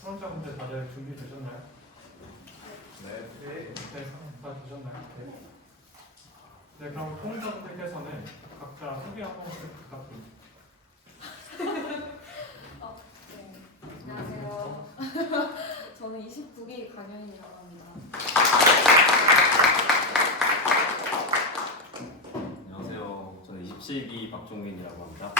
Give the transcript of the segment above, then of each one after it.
수험자분들 다들 준비되셨나요? 네. 다 되셨나요? 네. 네, 그럼 수험자분들께서는 각자 소개 한 번씩 부탁드립니다. 네. 안녕하세요. 저는 29기 강현이라고 합니다. 안녕하세요. 저는 27기 박종민이라고 합니다.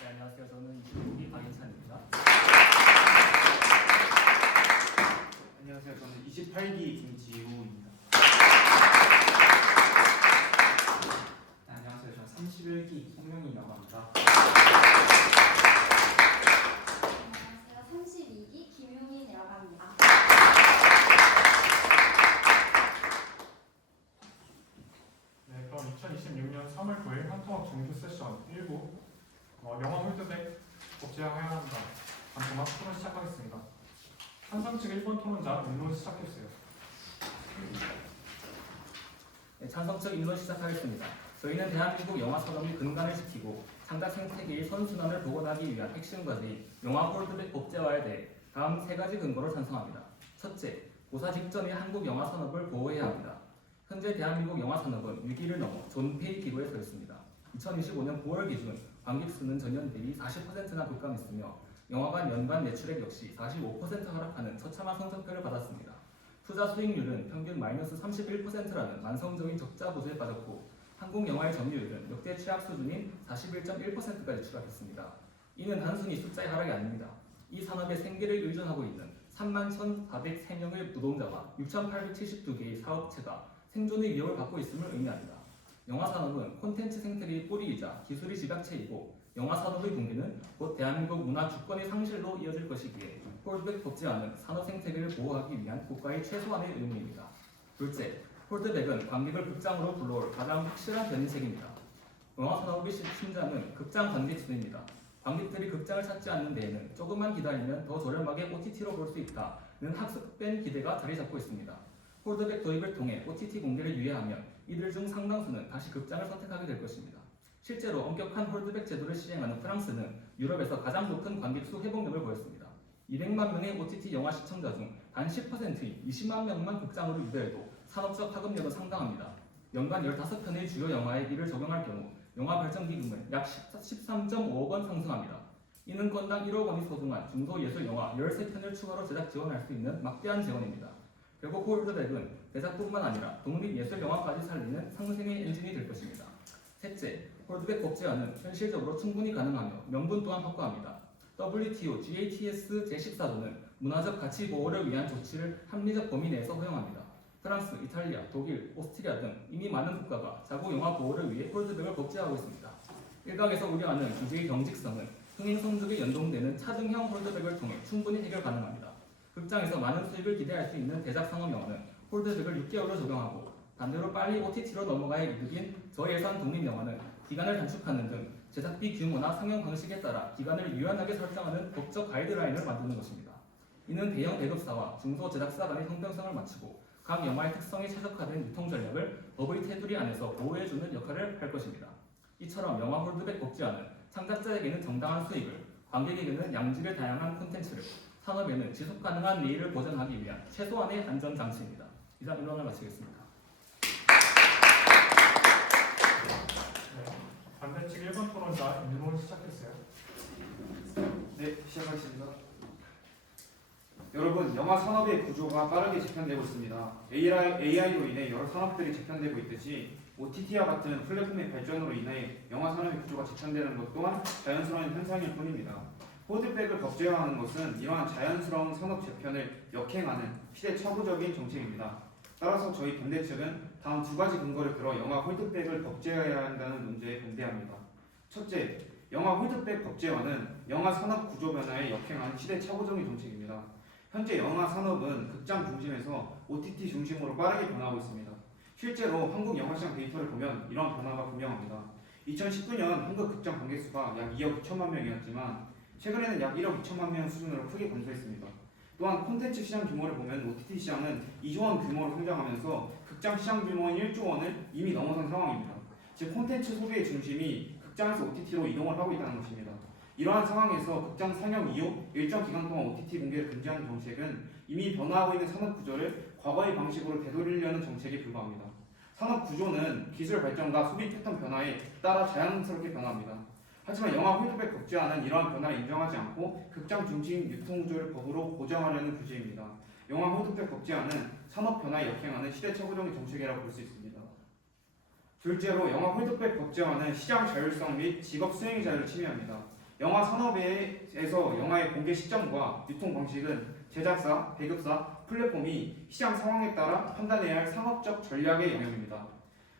네, 안녕하세요. 저는 25기 박인찬입니다. 안녕하세요. 저는 28기 김지우입니다. 네, 안녕하세요. 저는 31기 송명이라고 합니다. 안녕하세요. 32기 김용인이라고 합니다. 네, 그럼 2026년 3월 9일 한통학 정규 세션 1부 영화 홀드백 복제해야 한다. 단통학 토론 시작하겠습니다. 찬성 측 1번 토론자 윤론 시작했어요. 네, 찬성 측 인론 시작하겠습니다. 저희는 대한민국 영화 산업의 근간을 지키고 창작 생태계의 선순환을 복원하기 위한 핵심 과제인 영화 홀드백 법제화에 대해 다음 세 가지 근거로 찬성합니다. 첫째, 고사 직전에 한국 영화 산업을 보호해야 합니다. 현재 대한민국 영화 산업은 위기를 넘어 존폐의 기로에 서 있습니다. 2025년 9월 기준 관객 수는 전년 대비 40%나 급감했으며 영화관 연간 매출액 역시 45% 하락하는 처참한 성적표를 받았습니다. 투자 수익률은 평균 마이너스 31%라는 만성적인 적자 구조에 빠졌고 한국 영화의 점유율은 역대 최악 수준인 41.1%까지 추락했습니다. 이는 단순히 숫자의 하락이 아닙니다. 이 산업의 생계를 의존하고 있는 31,403명의 노동자와 6,872개의 사업체가 생존의 위협을 받고 있음을 의미합니다. 영화 산업은 콘텐츠 생태계의 뿌리이자 기술의 집약체이고 영화 산업의 붕괴는 곧 대한민국 문화 주권의 상실로 이어질 것이기에 홀드백 법제화는 산업 생태계를 보호하기 위한 국가의 최소한의 의무입니다. 둘째, 홀드백은 관객을 극장으로 불러올 가장 확실한 견인책입니다. 영화 산업의 심장은 극장 관객 수입니다. 관객들이 극장을 찾지 않는 데에는 조금만 기다리면 더 저렴하게 OTT로 볼 수 있다는 학습된 기대가 자리 잡고 있습니다. 홀드백 도입을 통해 OTT 공개를 유예하면 이들 중 상당수는 다시 극장을 선택하게 될 것입니다. 실제로 엄격한 홀드백 제도를 시행하는 프랑스는 유럽에서 가장 높은 관객 수 회복력을 보였습니다. 200만 명의 OTT 영화 시청자 중 단 10%인 20만 명만 극장으로 유도해도 산업적 파급력은 상당합니다. 연간 15편의 주요 영화에 이를 적용할 경우 영화 발전 기금은 약 13.5억 원 상승합니다. 이는 건당 1억 원이 소중한 중소예술 영화 13편을 추가로 제작 지원할 수 있는 막대한 재원입니다. 결국 홀드백은 대작뿐만 아니라 독립예술영화까지 살리는 상생의 엔진이 될 것입니다. 셋째, 홀드백 법제화는 현실적으로 충분히 가능하며 명분 또한 확고합니다. WTO GATS 제14조는 문화적 가치 보호를 위한 조치를 합리적 범위 내에서 허용합니다. 프랑스, 이탈리아, 독일, 오스트리아 등 이미 많은 국가가 자국 영화 보호를 위해 홀드백을 법제화하고 있습니다. 일각에서 우려하는 규제의 경직성은 흥행 성적에 연동되는 차등형 홀드백을 통해 충분히 해결 가능합니다. 극장에서 많은 수익을 기대할 수 있는 대작 상업 영화는 홀드백을 6개월로 적용하고 반대로 빨리 OTT로 넘어가야 이득인 저예산 독립 영화는 기간을 단축하는 등 제작비 규모나 상영 방식에 따라 기간을 유연하게 설정하는 법적 가이드라인을 만드는 것입니다. 이는 대형 배급사와 중소 제작사 간의 형평성을 맞추고 각 영화의 특성에 최적화된 유통 전략을 법의 테두리 안에서 보호해주는 역할을 할 것입니다. 이처럼 영화 홀드백 법제화는 창작자에게는 정당한 수익을, 관객에게는 양질의 다양한 콘텐츠를, 산업에는 지속 가능한 내일을 보장하기 위한 최소한의 안전 장치입니다. 이상 인론을 마치겠습니다. 네, 반대 측 1번 토론자 윤론 시작했어요. 네, 시작하겠습니다. 여러분, 영화 산업의 구조가 빠르게 재편되고 있습니다. AI로 인해 여러 산업들이 재편되고 있듯이 OTT와 같은 플랫폼의 발전으로 인해 영화 산업의 구조가 재편되는 것 또한 자연스러운 현상일 뿐입니다. 홀드백을 법제화하는 것은 이러한 자연스러운 산업 재편을 역행하는 시대착오적인 정책입니다. 따라서 저희 반대 측은 다음 두 가지 근거를 들어 영화 홀드백을 법제화해야 한다는 논제에 반대합니다. 첫째, 영화 홀드백 법제화는 영화 산업 구조 변화에 역행하는 시대착오적인 정책입니다. 현재 영화 산업은 극장 중심에서 OTT 중심으로 빠르게 변화하고 있습니다. 실제로 한국 영화시장 데이터를 보면 이러한 변화가 분명합니다. 2019년 한국 극장 관객수가 약 2억 2천만 명이었지만 최근에는 약 1억 2천만 명 수준으로 크게 감소했습니다. 또한 콘텐츠 시장 규모를 보면 OTT 시장은 2조 원 규모로 성장하면서 극장 시장 규모인 1조 원을 이미 넘어선 상황입니다. 즉 콘텐츠 소비의 중심이 극장에서 OTT로 이동을 하고 있다는 것입니다. 이러한 상황에서 극장 상영 이후 일정 기간 동안 OTT 공개를 금지하는 정책은 이미 변화하고 있는 산업 구조를 과거의 방식으로 되돌리려는 정책에 불과합니다. 산업 구조는 기술 발전과 소비 패턴 변화에 따라 자연스럽게 변화합니다. 하지만 영화 홀드백 법제화는 이러한 변화를 인정하지 않고 극장 중심 유통 구조를 법으로 고정하려는 규제입니다. 영화 홀드백 법제화는 산업 변화에 역행하는 시대착오적인 정책이라고 볼 수 있습니다. 둘째로 영화 홀드백 법제화는 시장 자율성 및 직업 수행의 자유를 침해합니다. 영화 산업에서 영화의 공개 시점과 유통 방식은 제작사, 배급사, 플랫폼이 시장 상황에 따라 판단해야 할 상업적 전략의 영역입니다.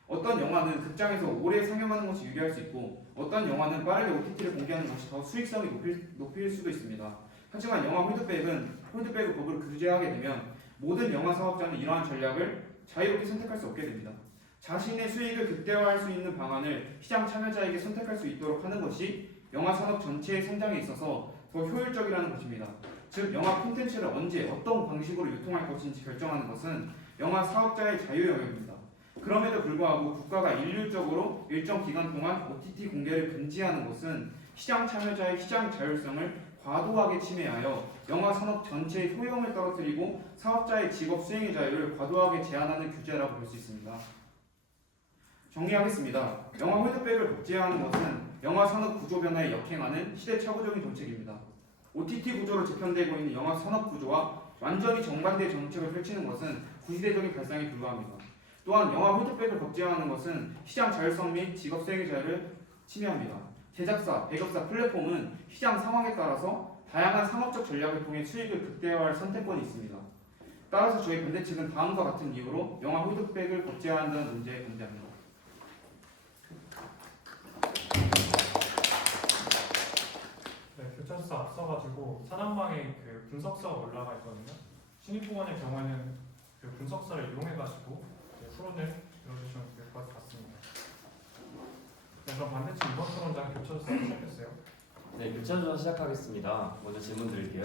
어떤 영화는 극장에서 오래 상영하는 것이 유리할 수 있고 어떤 영화는 빠르게 OTT를 공개하는 것이 더 수익성이 높일 수도 있습니다. 하지만 영화 홀드백을 법으로 규제하게 되면 모든 영화 사업자는 이러한 전략을 자유롭게 선택할 수 없게 됩니다. 자신의 수익을 극대화할 수 있는 방안을 시장 참여자에게 선택할 수 있도록 하는 것이 영화 산업 전체의 성장에 있어서 더 효율적이라는 것입니다. 즉 영화 콘텐츠를 언제 어떤 방식으로 유통할 것인지 결정하는 것은 영화 사업자의 자유 영역입니다. 그럼에도 불구하고 국가가 일률적으로 일정 기간 동안 OTT 공개를 금지하는 것은 시장 참여자의 시장 자율성을 과도하게 침해하여 영화 산업 전체의 효용을 떨어뜨리고 사업자의 직업 수행의 자유를 과도하게 제한하는 규제라고 볼 수 있습니다. 정리하겠습니다. 영화 홀드백을 법제화하는 것은 영화 산업 구조 변화에 역행하는 시대착오적인 정책입니다. OTT 구조로 재편되고 있는 영화 산업 구조와 완전히 정반대의 정책을 펼치는 것은 구시대적인 발상에 불과합니다. 또한 영화 홀드백을 법제화하는 것은 시장 자율성 및 직업 수행의 자유를 침해합니다. 제작사, 배급사, 플랫폼은 시장 상황에 따라서 다양한 상업적 전략을 통해 수익을 극대화할 선택권이 있습니다. 따라서 저희 반대 측은 다음과 같은 이유로 영화 홀드백을 법제화한다는 논제에 반대합니다. 네, 교차서 앞서가지고 사단방에 그 분석서가 올라가 있거든요. 신입부원의 경우에는 그 분석서를 이용해가지고 토론을 들어주시면 될 것 같습니다. 네, 그럼 반대쪽 이번 토론장 교차서 시작했어요. 네, 교차조사 시작하겠습니다. 먼저 질문 드릴게요.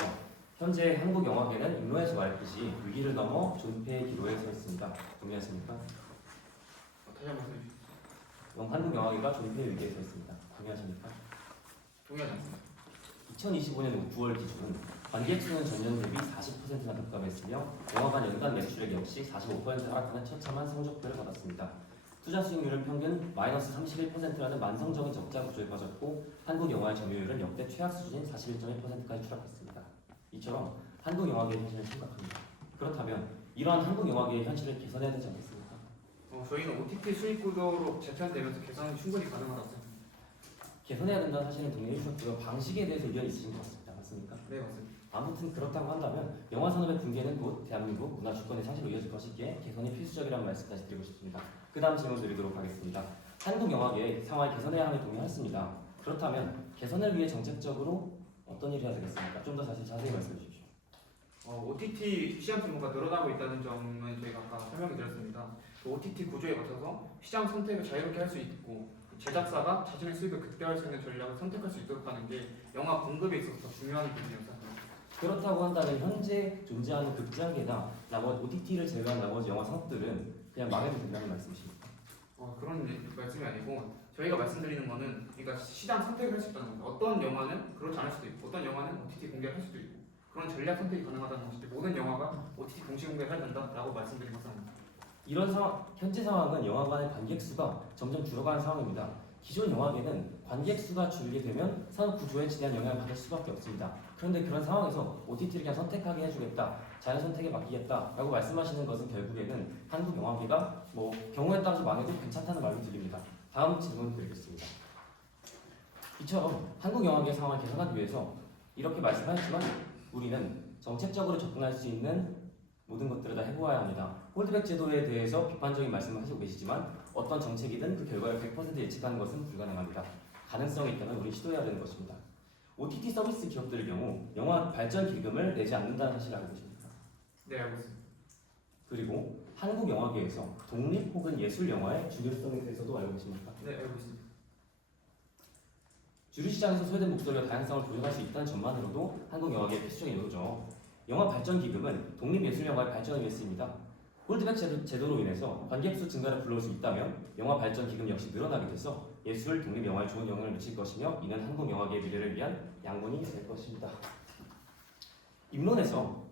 현재 한국 영화계는 인로에서 말했듯이 위기를 넘어 존폐의 기로에 서 있습니다. 동의하십니까? 다시 한번 말씀해 주시죠. 한국 영화계가 존폐의 위기에 서 있습니다. 동의하십니까? 동의하지 않습니다. 2025년 9월 기준 관객 수는 전년 대비 40%나 급감했으며 영화관 연간 매출액 역시 45% 하락하는 처참한 성적표를 받았습니다. 투자 수익률은 평균 마이너스 31%라는 만성적인 적자 구조에 빠졌고 한국 영화의 점유율은 역대 최악 수준인 41.1%까지 추락했습니다. 이처럼 한국 영화계의 현실은 심각합니다. 그렇다면 이러한 한국 영화계의 현실을 개선해야 되지 않겠습니까? 저희는 OTT 수익 구조로 재편되면서 개선이 충분히 가능하다고 생각합니다. 개선해야 된다는 사실은 동의해 주셨고요. 방식에 대해서 의견이 있으신 것 같습니다. 맞습니까? 네, 맞습니다. 아무튼 그렇다고 한다면 영화 산업의 붕괴는 곧 대한민국 문화 주권의 상실로 이어질 것이기에 개선이 필수적이라는 말씀 다시 드리고 싶습니다. 그 다음 질문 드리도록 하겠습니다. 한국 영화계의 상황을 개선해야 함을 동의하였습니다. 그렇다면 개선을 위해 정책적으로 어떤 일을 해야 되겠습니까? 좀 더 자세히 말씀해 주십시오. OTT 시장 규모가 늘어나고 있다는 점은 저희가 아까 설명해 드렸습니다. 그 OTT 구조에 맞춰서 시장 선택을 자유롭게 할 수 있고 제작사가 자신의 수익을 극대화할 수 있는 전략을 선택할 수 있도록 하는 게 영화 공급에 있어서 더 중요한 부분이라고 생각합니다. 그렇다고 한다면 현재 존재하는 극장계나 나머지 OTT를 제외한 나머지 영화 산업들은 그냥 망해도 된다는 말씀이십니까? 그런 말씀이 아니고 저희가 말씀드리는 거는 그러니까 시장 선택을 할 수 있다는 겁니다. 어떤 영화는 그렇지 않을 수도 있고 어떤 영화는 OTT 공개를 할 수도 있고 그런 전략 선택이 가능하다는 것이지 모든 영화가 OTT 동시 공개를 해야 된다라고 말씀드린 것은 아닙니다. 이런 상황, 현재 상황은 영화관의 관객 수가 점점 줄어가는 상황입니다. 기존 영화계는 관객 수가 줄게 되면 산업 구조에 지대한 영향을 받을 수밖에 없습니다. 그런데 그런 상황에서 OTT를 그냥 선택하게 해주겠다, 자연 선택에 맡기겠다라고 말씀하시는 것은 결국에는 한국 영화계가 경우에 따라서 망해도 괜찮다는 말로 들립니다. 다음 질문 드리겠습니다. 이처럼 한국 영화계 상황을 개선하기 위해서 이렇게 말씀하셨지만 우리는 정책적으로 접근할 수 있는 모든 것들을 다 해보아야 합니다. 홀드백 제도에 대해서 비판적인 말씀을 하시고 계시지만 어떤 정책이든 그 결과를 100% 예측하는 것은 불가능합니다. 가능성이 있다면 우리 시도해야 되는 것입니다. OTT 서비스 기업들의 경우 영화 발전 기금을 내지 않는다는 사실을 알고 계십니까? 네, 알고 있습니다. 그리고 한국 영화계에서 독립 혹은 예술 영화의 중요성에 대해서도 알고 계십니까? 네, 알고 있습니다. 주류 시장에서 소외된 목소리와 다양성을 보존할 수 있다는 점만으로도 한국 영화계의 필수적인 요소죠. 영화 발전 기금은 독립 예술 영화의 발전을 위해 쓰입니다. 홀드백 제도로 인해서 관객 수 증가를 불러올 수 있다면 영화 발전 기금 역시 늘어나게 돼서 예술, 독립 영화에 좋은 영향을 미칠 것이며 이는 한국 영화계의 미래를 위한 양분이 될 것입니다. 입론에서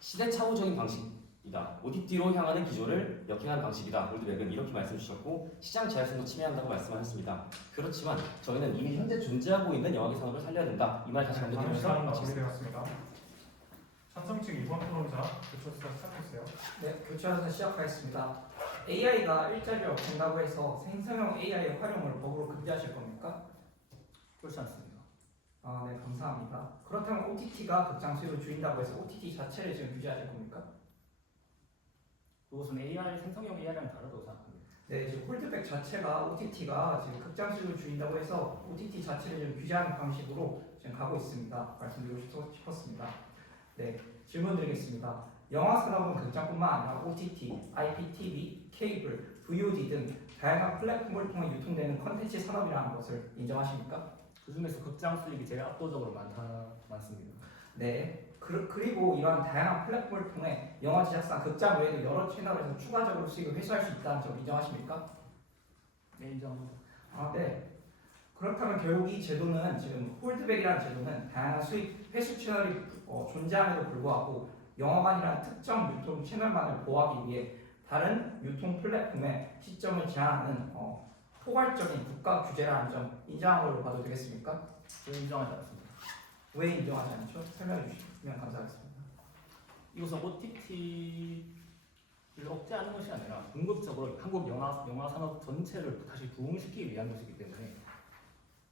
시대착오적인 방식이다. OTT로 향하는 기조를 역행한 방식이다. 골드백은 이렇게 말씀 주셨고 시장 자율성도 침해한다고 말씀하셨습니다. 그렇지만 저희는 이미 현재 존재하고 있는 영화계 산업을 살려야 된다. 이 말 다시 다음 강조드리면서 시간 마치겠습니다. 마무리되었습니다. 찬성 측 이번 토론자 교초수사 시작해주세요. 네, 교체하서 시작하겠습니다. AI가 일자리를 얻는다고 해서 생성형 AI 활용을 법으로 금지하실 겁니까? 그렇지 않습니다. 아, 네, 감사합니다. 그렇다면 OTT가 극장 수요를 줄인다고 해서 OTT 자체를 지금 규제하실 겁니까? 그것은 AI 생성형 AI랑 다르다고 생각합니다. 네, 지금 홀드백 자체가 OTT가 지금 극장 수요를 줄인다고 해서 OTT 자체를 지금 규제하는 방식으로 지금 가고 있습니다. 말씀드리고 싶었습니다. 네, 질문 드리겠습니다. 영화 산업은 극장뿐만 아니라 OTT, IPTV, 케이블, VOD 등 다양한 플랫폼을 통해 유통되는 컨텐츠 산업이라는 것을 인정하십니까? 그 중에서 극장 수익이 제일 압도적으로 많습니다. 네. 그리고 이러한 다양한 플랫폼을 통해 영화 제작사, 극장 외에도 여러 채널에서 추가적으로 수익을 회수할 수 있다는 점 인정하십니까? 네, 인정합니다. 아, 네. 그렇다면 결국 이 제도는 지금 홀드백이라는 제도는 다양한 수익 회수 채널이 존재함에도 불구하고 영화관이라는 특정 유통 채널만을 보호하기 위해 다른 유통 플랫폼의 시점을 제한하는 포괄적인 국가 규제라는 점 인정한 걸로 봐도 되겠습니까? 저는 인정하지 않습니다. 왜 인정하지 않죠? 설명해 주시면 감사하겠습니다. 이것은 OTT를 억제하는 것이 아니라 궁극적으로 한국 영화 산업 전체를 다시 부흥시키기 위한 것이기 때문에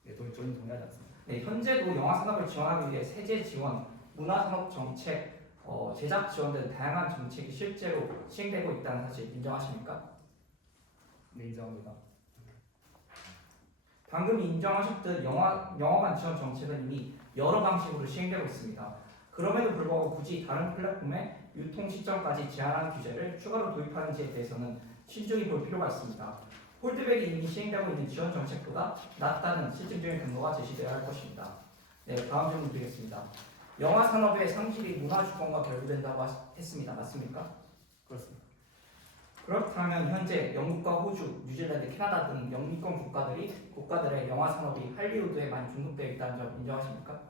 저는 동의하지 않습니다. 네, 현재도 영화 산업을 지원하기 위해 세제 지원, 문화산업 정책, 제작 지원 등 다양한 정책이 실제로 시행되고 있다는 사실 인정하십니까? 네, 인정합니다. 방금 인정하셨듯 영화관 지원 정책은 이미 여러 방식으로 시행되고 있습니다. 그럼에도 불구하고 굳이 다른 플랫폼의 유통 시점까지 제한하는 규제를 추가로 도입하는지에 대해서는 신중히 볼 필요가 있습니다. 홀드백이 이미 시행되고 있는 지원 정책보다 낫다는 실질적인 근거가 제시되어야 할 것입니다. 네, 다음 질문 드리겠습니다. 영화 산업의 상실이 문화 주권과 결부된다고 했습니다. 맞습니까? 그렇습니다. 그렇다면 현재 영국과 호주, 뉴질랜드, 캐나다 등 영미권 국가들의 영화 산업이 할리우드에 많이 중독되어 있다는 점 인정하십니까?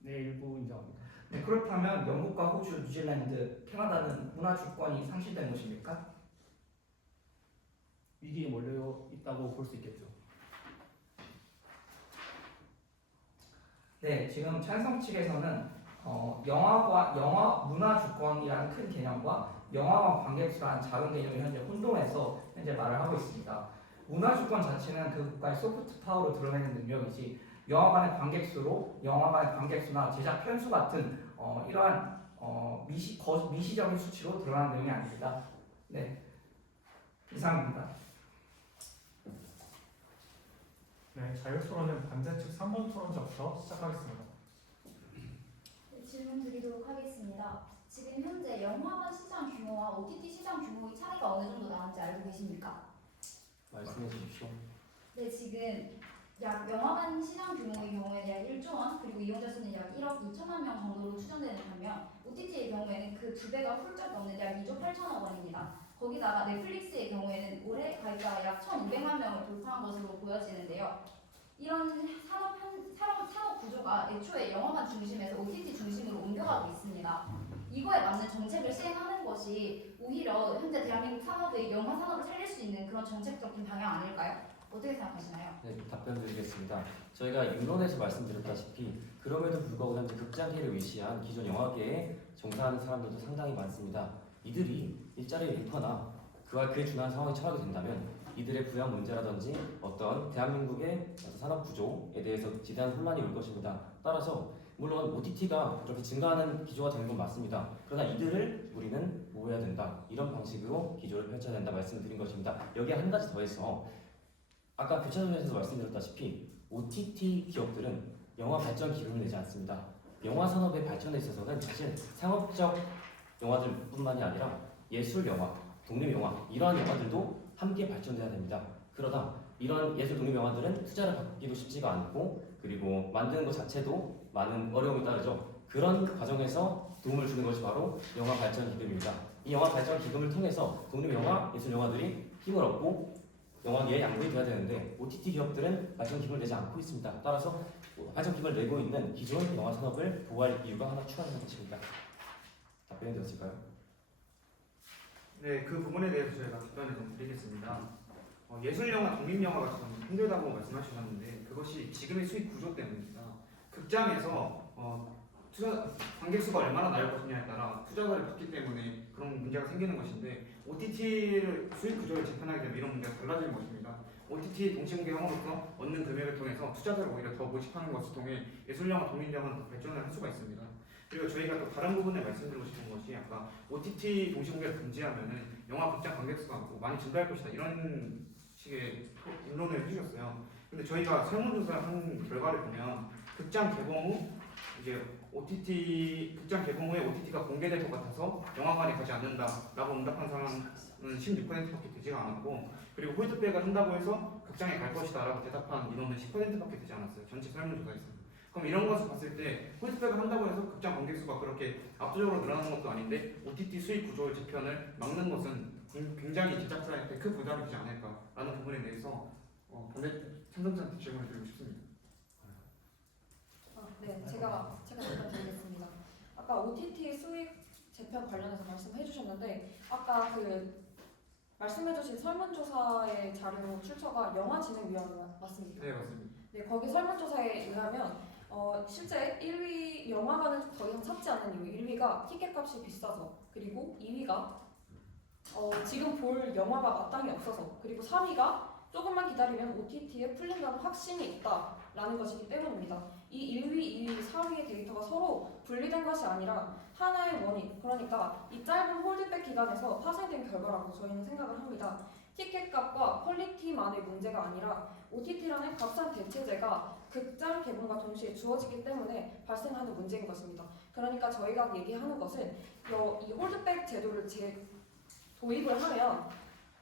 네, 일부 인정합니다. 네, 그렇다면 영국과 호주, 뉴질랜드, 캐나다는 문화 주권이 상실된 것입니까? 위기에 몰려 있다고 볼 수 있겠죠. 네, 지금 찬성 측에서는 영화 문화 주권이라는 큰 개념과 영화관 관객 수라는 작은 개념이 현재 혼동해서 현재 말을 하고 있습니다. 문화 주권 자체는 그 국가의 소프트 파워로 드러내는 능력이지 영화관의 관객 수나 제작 편수 같은 이러한 미시적인 수치로 드러나는 내용이 아닙니다. 네, 이상입니다. 네, 자유토론은 반대측 3번 토론자부터 시작하겠습니다. 네, 질문 드리도록 하겠습니다. 지금 현재 영화관 시장 규모와 OTT 시장 규모의 차이가 어느 정도 나는지 알고 계십니까? 말씀해 주십시오. 네, 지금 약 영화관 시장 규모의 경우에는 약 1조 원, 그리고 이용자 수는 약 1억 2천만 명 정도로 추정되는 반면 OTT의 경우에는 그 두 배가 훌쩍 넘는 약 2조 8천억 원입니다. 거기다가 넷플릭스의 경우에는 올해 가입자가 약 1,200만 명을 돌파한 것으로 보여지는데요. 이런 산업 구조가 애초에 영화관 중심에서 OTT 중심으로 옮겨가고 있습니다. 이거에 맞는 정책을 시행하는 것이 오히려 현재 대한민국 산업의 영화 산업을 살릴 수 있는 그런 정책적인 방향 아닐까요? 어떻게 생각하시나요? 네, 답변 드리겠습니다. 저희가 윤론에서 말씀드렸다시피 그럼에도 불구하고 현재 극장계를 위시한 기존 영화계에 종사하는 사람들도 상당히 많습니다. 이들이 일자리를 잃거나 그에 준한 상황에 처하게 된다면 이들의 부양 문제라든지 어떤 대한민국의 산업 구조에 대해서 지대한 혼란이 올 것입니다. 따라서 물론 OTT가 그렇게 증가하는 기조가 되는 건 맞습니다. 그러나 이들을 우리는 보호해야 된다. 이런 방식으로 기조를 펼쳐야 된다 말씀드린 것입니다. 여기에 한 가지 더해서 아까 교차전에서 말씀드렸다시피 OTT 기업들은 영화 발전 기금을 내지 않습니다. 영화 산업의 발전에 있어서는 사실 상업적 영화들뿐만이 아니라 예술 영화, 독립 영화 이러한 영화들도 함께 발전돼야 됩니다. 그러다 이런 예술 독립 영화들은 투자를 받기도 쉽지가 않고 그리고 만드는 것 자체도 많은 어려움이 따르죠. 그런 과정에서 도움을 주는 것이 바로 영화 발전 기금입니다. 이 영화 발전 기금을 통해서 독립 영화, 예술 영화들이 힘을 얻고 영화계에 양분이 돼야 되는데 OTT 기업들은 말씀 기금을 내지 않고 있습니다. 따라서 말씀 기금을 내고 있는 기존 영화 산업을 보호할 이유가 하나 추가되는 것입니다. 답변이 되었을까요? 네, 그 부분에 대해서 저희가 답변을 좀 드리겠습니다. 예술 영화, 독립 영화가 좀 힘들다고 말씀하셨는데 그것이 지금의 수익 구조 때문입니다. 극장에서 투자 관객 수가 얼마나 나올 것이냐에 따라 투자자를 받기 때문에 그런 문제가 생기는 것인데 OTT를 수익 구조를 재편하게 되면 이런 문제가 달라지는 것입니다. OTT 동시 공개함으로써 얻는 금액을 통해서 투자자를 오히려 더 모집하는 것을 통해 예술 영화, 독립 영화는 더 발전을 할 수가 있습니다. 그리고 저희가 또 다른 부분에 말씀드리고 싶은 것이 아까 OTT 동시 공개를 금지하면은 영화 극장 관객 수가 많이 증가할 것이다 이런 식의 인론을 해주셨어요. 근데 저희가 설문조사를 한 결과를 보면 극장 개봉 후 이제 극장 개봉 후에 OTT가 공개될 것 같아서 영화관에 가지 않는다라고 응답한 사람은 16%밖에 되지가 않았고 그리고 홀드백을 한다고 해서 극장에 갈 것이다라고 대답한 인원은 10%밖에 되지 않았어요. 전체 설문조사에서. 그럼 이런 것을 봤을 때 홀드백을 한다고 해서 극장 관객 수가 그렇게 압도적으로 늘어나는 것도 아닌데 OTT 수익 구조 재편을 막는 것은 굉장히 제작자한테 큰 부담이 되지 않을까라는 부분에 대해서 참석자한테 질문을 드리고 싶습니다. 네, 제가 답변 드리겠습니다. 아까 OTT 수익 재편 관련해서 말씀해 주셨는데 아까 그 말씀해 주신 설문조사의 자료 출처가 영화진흥위원회 맞습니까? 네, 맞습니다. 네, 거기 설문조사에 의하면 실제 1위 영화관을 더 이상 찾지 않는 이유 1위가 티켓값이 비싸서 그리고 2위가 지금 볼 영화가 마땅히 없어서 그리고 3위가 조금만 기다리면 OTT에 풀린다는 확신이 있다라는 것이기 때문입니다. 이 1위, 2위, 4위의 데이터가 서로 분리된 것이 아니라 하나의 원인, 그러니까 이 짧은 홀드백 기간에서 파생된 결과라고 저희는 생각을 합니다. 티켓값과 퀄리티만의 문제가 아니라 OTT라는 값싼 대체제가 극장 개봉과 동시에 주어지기 때문에 발생하는 문제인 것입니다. 그러니까 저희가 얘기하는 것은 이 홀드백 제도를 도입을 하면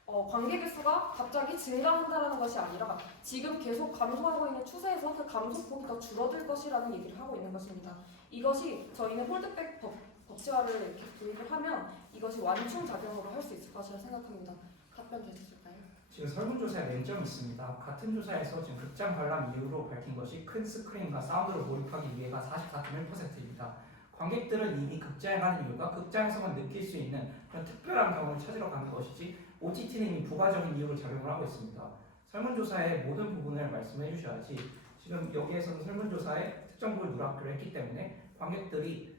관객의 수가 갑자기 증가한다는 것이 아니라 지금 계속 감소하고 있는 추세에서 그 감소폭이 더 줄어들 것이라는 얘기를 하고 있는 것입니다. 이것이 저희는 홀드백 법제화를 이렇게 도입을 하면 이것이 완충 작용으로 할 수 있을 것이라 생각합니다. 답변 되셨을까요? 지금 설문조사에 맹점이 있습니다. 같은 조사에서 지금 극장 관람 이유로 밝힌 것이 큰 스크린과 사운드를 몰입하기 위해가 44.1%입니다. 관객들은 이미 극장에 가는 이유가 극장에서만 느낄 수 있는 그런 특별한 경험을 찾으러 가는 것이지 OTT는 이미 부가적인 이유를 작용을 하고 있습니다. 설문조사의 모든 부분을 말씀해 주셔야지 지금 여기에서는 설문조사에 특정 부를 누락을 했기 때문에 관객들이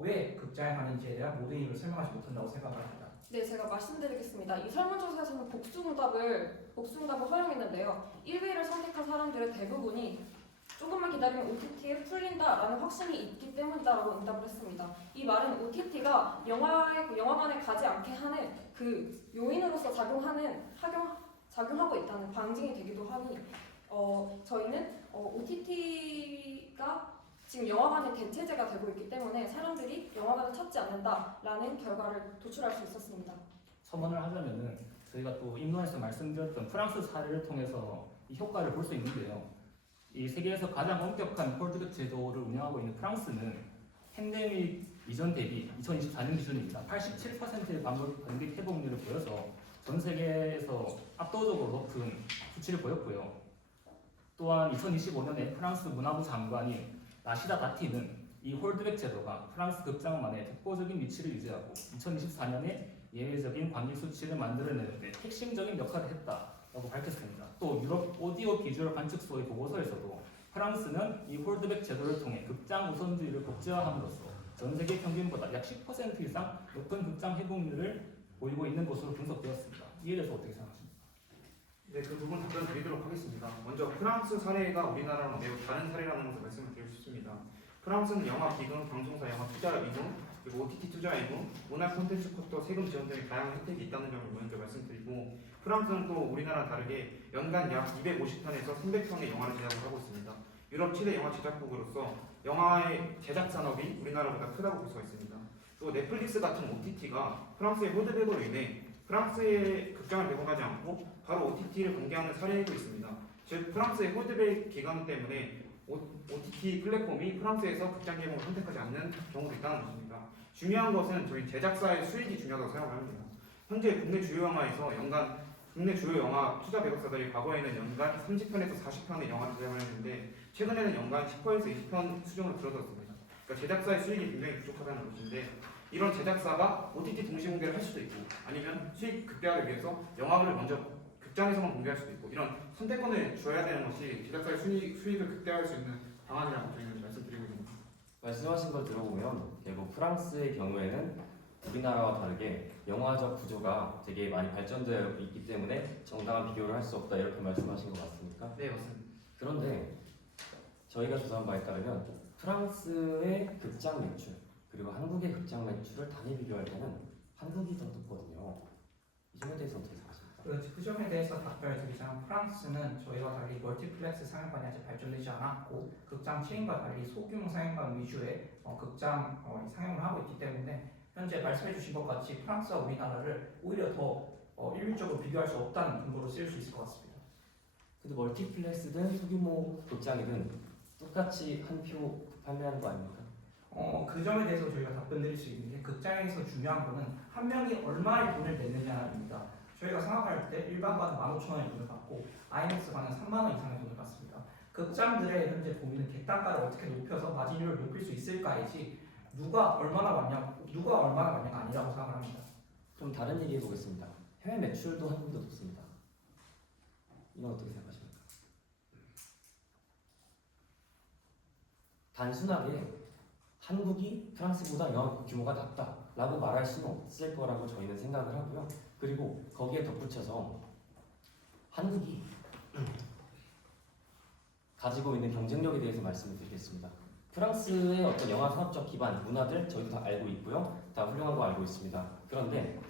왜 극장에 가는지에 대한 모든 이유를 설명하지 못한다고 생각을 합니다. 네, 제가 말씀드리겠습니다. 이 설문조사에서는 복수응답을 허용했는데요. 1위를 선택한 사람들의 대부분이 조금만 기다리면 OTT에 풀린다라는 확신이 있기 때문이다라고 응답을 했습니다. 이 말은 OTT가 영화관에 가지 않게 하는 그 요인으로서 작용하고 있다는 방증이 되기도 하니 저희는 OTT가 지금 영화관의 대체제가 되고 있기 때문에 사람들이 영화관을 찾지 않는다라는 결과를 도출할 수 있었습니다. 첨언을 하자면은 저희가 또 입론에서 말씀드렸던 프랑스 사례를 통해서 이 효과를 볼 수 있는데요. 이 세계에서 가장 엄격한 홀드백 제도를 운영하고 있는 프랑스는 팬데믹 이전 대비 2024년 기준입니다. 87%의 관객 회복률을 보여서 전 세계에서 압도적으로 높은 수치를 보였고요. 또한 2025년에 프랑스 문화부 장관이 라시다 다티는 이 홀드백 제도가 프랑스 극장만의 독보적인 위치를 유지하고 2024년에 예외적인 관객 수치를 만들어내는데 핵심적인 역할을 했다라고 밝혔습니다. 또 유럽 오디오 비주얼 관측소의 보고서에서도 프랑스는 이 홀드백 제도를 통해 극장 우선주의를 법제화함으로써 전 세계 평균보다 약 10% 이상 높은 극장 회복률을 보이고 있는 것으로 분석되었습니다. 이에 대해서 어떻게 생각하십니까? 네, 그 부분 답변 드리도록 하겠습니다. 먼저 프랑스 사례가 우리나라랑 매우 다른 사례라는 것을 말씀을 드리고 싶습니다. 프랑스는 영화 기금, 방송사 영화 투자 의무, 그리고 OTT 투자 의무, 문화 콘텐츠 쿼터 세금 지원 등의 다양한 혜택이 있다는 점을 먼저 말씀드리고 프랑스는 또 우리나라와 다르게 연간 약 250편에서 300편의 영화를 제작을 하고 있습니다. 유럽 최대 영화 제작국으로서 영화의 제작 산업이 우리나라보다 크다고 볼 수가 있습니다. 또 넷플릭스 같은 OTT가 프랑스의 홀드백으로 인해 프랑스의 극장을 개봉하지 않고 바로 OTT를 공개하는 사례도 있습니다. 즉 프랑스의 홀드백 기간 때문에 OTT 플랫폼이 프랑스에서 극장 개봉을 선택하지 않는 경우도 있다는 것입니다. 중요한 것은 저희 제작사의 수익이 중요하다고 생각합니다. 현재 국내 주요 영화에서 연간 국내 주요 영화 투자 배급사들이 과거에는 연간 30편에서 40편의 영화를 제작을 했는데 최근에는 연간 10편에서 20편 수준으로 줄어들었습니다. 그러니까 제작사의 수익이 굉장히 부족하다는 것인데 이런 제작사가 OTT 동시 공개를 할 수도 있고 아니면 수익 극대화를 위해서 영화를 먼저 극장에서만 공개할 수도 있고 이런 선택권을 줘야 되는 것이 제작사의 수익을 극대화할 수 있는 방안이라고 저희는 말씀드리고 있습니다. 말씀하신 걸 들어보면 결국 프랑스의 경우에는 우리나라와 다르게 영화적 구조가 되게 많이 발전되어 있기 때문에 정당한 비교를 할 수 없다 이렇게 말씀하신 것 같습니까? 네, 맞습니다. 그런데 저희가 조사한 바에 따르면 프랑스의 극장 매출 그리고 한국의 극장 매출을 단위 비교할 때는 한국이 더 높거든요. 이 점에 대해서 어떻게 생각하십니까? 그 점에 대해서 답변을 드리자면 프랑스는 저희와 달리 멀티플렉스 상영관이 아직 발전되지 않았고 극장 체인과 달리 소규모 상영관 위주의 극장 상영을 하고 있기 때문에 현재 말씀해주신 것 같이 프랑스와 우리나라를 오히려 더 일률적으로 비교할 수 없다는 근거로 쓰일 수 있을 것 같습니다. 근데 멀티플렉스든 소규모 극장이든 똑같이 한 표 판매하는 거 아닙니까? 그 점에 대해서 저희가 답변드릴 수 있는 게 극장에서 중요한 거는 한 명이 얼마의 돈을 내느냐입니다. 저희가 상업할 때 일반관은 15,000원의 돈을 받고 아이맥스관은 3만원 이상의 돈을 받습니다. 극장들의 현재 고민은 객단가를 어떻게 높여서 마진율을 높일 수 있을까이지 누가 얼마나 많냐가 아니라고 생각을 합니다. 그럼 다른 얘기 해보겠습니다. 해외 매출도 한국이 더 높습니다. 이건 어떻게 생각하십니까? 단순하게 한국이 프랑스보다 영화 규모가 낮다라고 말할 수는 없을 거라고 저희는 생각을 하고요. 그리고 거기에 덧붙여서 한국이 가지고 있는 경쟁력에 대해서 말씀을 드리겠습니다. 프랑스의 어떤 영화 산업적 기반, 문화들 저희도 다 알고 있고요. 다 훌륭한 거 알고 있습니다. 그런데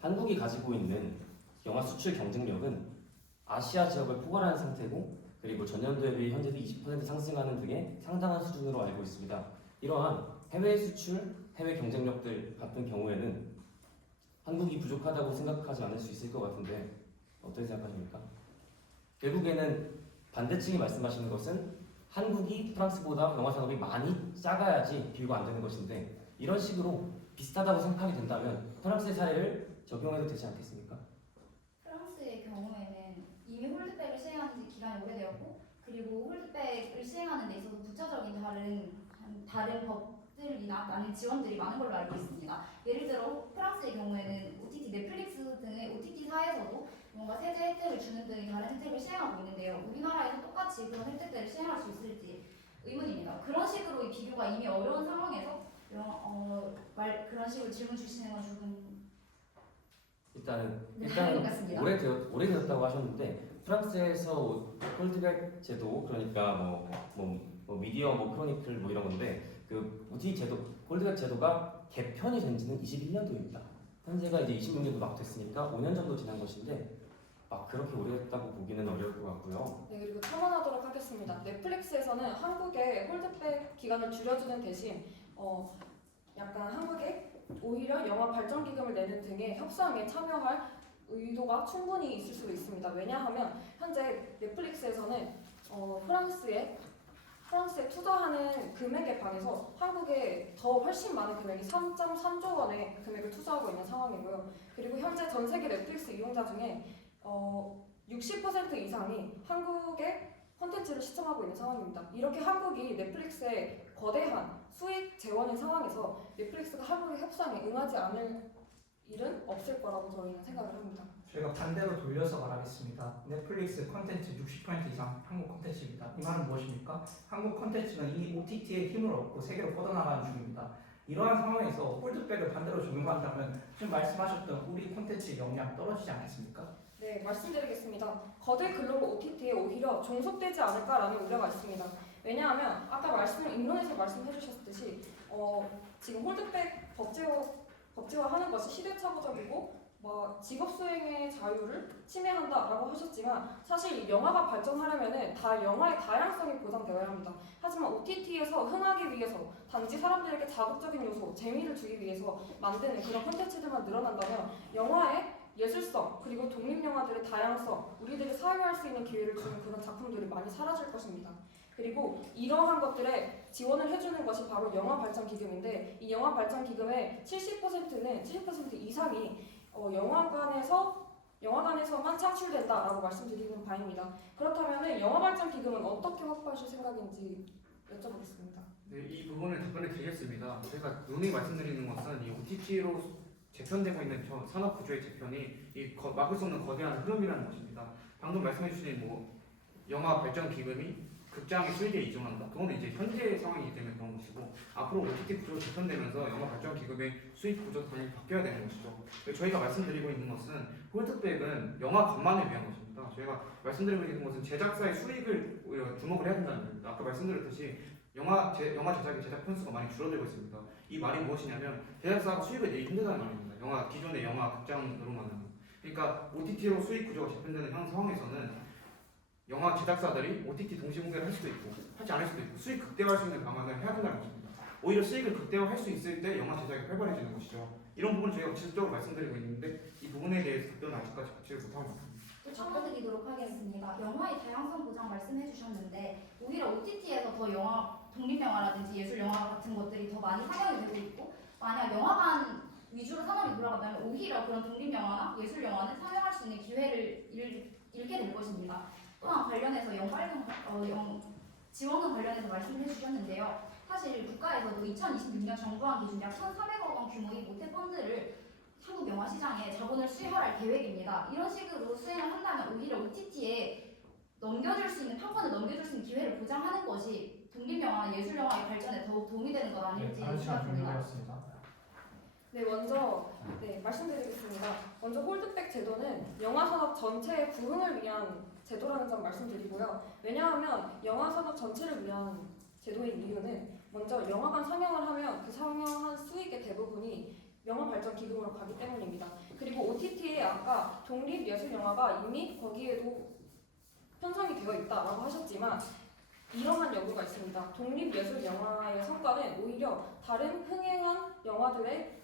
한국이 가지고 있는 영화 수출 경쟁력은 아시아 지역을 포괄하는 상태고 그리고 전년도에 비해 현재도 20% 상승하는 등의 상당한 수준으로 알고 있습니다. 이러한 해외 수출, 해외 경쟁력들 같은 경우에는 한국이 부족하다고 생각하지 않을 수 있을 것 같은데 어떻게 생각하십니까? 결국에는 반대층이 말씀하시는 것은 한국이 프랑스보다 영화 산업이 많이 작아야지 비교가 안 되는 것인데 이런 식으로 비슷하다고 생각하게 된다면 프랑스의 사례를 적용해도 되지 않겠습니까? 프랑스의 경우에는 이미 홀드백을 시행한 지 기간이 오래되었고 그리고 홀드백을 시행하는 데 있어서 부차적인 다른 법들이나 많은 지원들이 많은 걸로 알고 있습니다. 예를 들어 프랑스의 경우에는 OTT, 넷플릭스 등의 OTT사에서도 뭔가 세제 혜택을 주는 등의 다른 혜택을 시행하고 있는데요. 우리나라에서 똑같이 그런 혜택들을 시행할 수 있을지 의문입니다. 그런 식으로 이 비교가 이미 어려운 상황에서 그런 식으로 질문 주시는 건 조금 일단은 같습니다. 오래되었다고 하셨는데 프랑스에서 홀드백 제도 그러니까 미디어 크로니클 이런 건데 그 OTT 제도 홀드백 제도가 개편이 된 지는 21년도입니다. 현재가 이제 26년도 막 됐으니까 5년 정도 지난 것인데 막 그렇게 오래됐다고 보기는 어려울 것 같고요. 네, 그리고 첨언하도록 하겠습니다. 넷플릭스에서는 한국의 홀드백 기간을 줄여주는 대신 약간 한국에 오히려 영화 발전 기금을 내는 등의 협상에 참여할 의도가 충분히 있을 수도 있습니다. 왜냐하면 현재 넷플릭스에서는 프랑스에 투자하는 금액에 반해서 한국에 더 훨씬 많은 금액이 3.3조 원의 금액을 투자하고 있는 상황이고요. 그리고 현재 전 세계 넷플릭스 이용자 중에 60% 이상이 한국의 콘텐츠를 시청하고 있는 상황입니다. 이렇게 한국이 넷플릭스의 거대한 수익 재원인 상황에서 넷플릭스가 한국의 협상에 응하지 않을 일은 없을 거라고 저희는 생각을 합니다. 저희가 반대로 돌려서 말하겠습니다. 넷플릭스 콘텐츠 60% 이상 한국 콘텐츠입니다. 이 말은 무엇입니까? 한국 콘텐츠는 이 OTT의 힘을 얻고 세계로 뻗어나가는 중입니다. 이러한 상황에서 홀드백을 반대로 적용한다면 지금 말씀하셨던 우리 콘텐츠의 역량 떨어지지 않겠습니까? 네, 말씀드리겠습니다. 거대 글로벌 OTT에 오히려 종속되지 않을까라는 우려가 있습니다. 왜냐하면 아까 인론에서 말씀해 주셨듯이 지금 홀드백 법제화하는 것이 시대착오적이고 직업 수행의 자유를 침해한다라고 하셨지만 사실 영화가 발전하려면 영화의 다양성이 보장되어야 합니다. 하지만 OTT에서 흥하기 위해서 단지 사람들에게 자극적인 요소, 재미를 주기 위해서 만드는 그런 콘텐츠들만 늘어난다면 영화의 예술성 그리고 독립영화들의 다양성, 우리들이 사유할 수 있는 기회를 주는 그런 작품들이 많이 사라질 것입니다. 그리고 이러한 것들에 지원을 해주는 것이 바로 영화발전기금인데 이 영화발전기금의 70% 이상이 영화관에서만 창출된다라고 말씀드리는 바입니다. 그렇다면 영화발전기금은 어떻게 확보하실 생각인지 여쭤보겠습니다. 네, 이 부분을 답변을 드리겠습니다. 제가 눈에 말씀드리는 것은 이 OTT로 재편되고 있는 저 산업 구조의 재편이 막을 수 없는 거대한 흐름이라는 것입니다. 방금 말씀해주신 영화 발전 기금이 극장의 수익에 이전한다. 그거는 이제 현재 상황이기 때문에 그런 것이고 앞으로 OTT 구조가 재편되면서 영화 발전 기금의 수익 구조도 당연히 바뀌어야 되는 것이죠. 저희가 말씀드리고 있는 것은 홀드백은 영화관만을 위한 것입니다. 저희가 말씀드리고 있는 것은 제작사의 수익을 주목을 해야 된다는 겁니다. 아까 말씀드렸듯이 영화 제작의 제작 편수가 많이 줄어들고 있습니다. 이 말이 무엇이냐면 제작사가 수익을 내기 힘들다는 말입니다. 기존의 영화 극장으로만 하면. 그러니까 OTT로 수익 구조가 재편되는 현 상황에서는 영화 제작사들이 OTT 동시 공개를 할 수도 있고 하지 않을 수도 있고 수익 극대화할 수 있는 방안을 해야 된다는 것입니다. 오히려 수익을 극대화할 수 있을 때 영화 제작이 활발해지는 것이죠. 이런 부분을 저희가 지속적으로 말씀드리고 있는데 이 부분에 대해서 답변을 아직까지 받지 못하고 있습니다. 첨언드리도록 하겠습니다. 영화의 다양성 보장 말씀해 주셨는데 오히려 OTT에서 더 영화 독립영화라든지 예술영화 같은 것들이 더 많이 상영이 되고 있고 만약 영화관 위주로 산업이 돌아가면 오히려 그런 독립영화나 예술영화는 상영할 수 있는 기회를 잃게 될 것입니다. 또한 관련해서 지원금 관련해서 말씀해 주셨는데요. 사실 국가에서도 2026년 정부안 기준 약 1,400억 원 규모의 모태 펀드를 한국 영화 시장에 자본을 수혈할 계획입니다. 이런 식으로 수행을 한다면 오히려 OTT에 넘겨줄 수 있는 판권을 넘겨줄 수 있는 기회를 보장하는 것이 독립영화나 예술영화의 발전에 더욱 도움이 되는 것 아닐지 다른 시간 생각합니다. 종료되었습니다. 네, 먼저 말씀드리겠습니다. 먼저 홀드백 제도는 영화 산업 전체의 부흥을 위한 제도라는 점 말씀드리고요. 왜냐하면 영화 산업 전체를 위한 제도인 이유는 먼저 영화관 상영을 하면 그 상영한 수익의 대부분이 영화 발전 기금으로 가기 때문입니다. 그리고 OTT에 아까 독립 예술 영화가 이미 거기에도 편성이 되어 있다라고 하셨지만 이러한 연구가 있습니다. 독립 예술 영화의 성과는 오히려 다른 흥행한 영화들의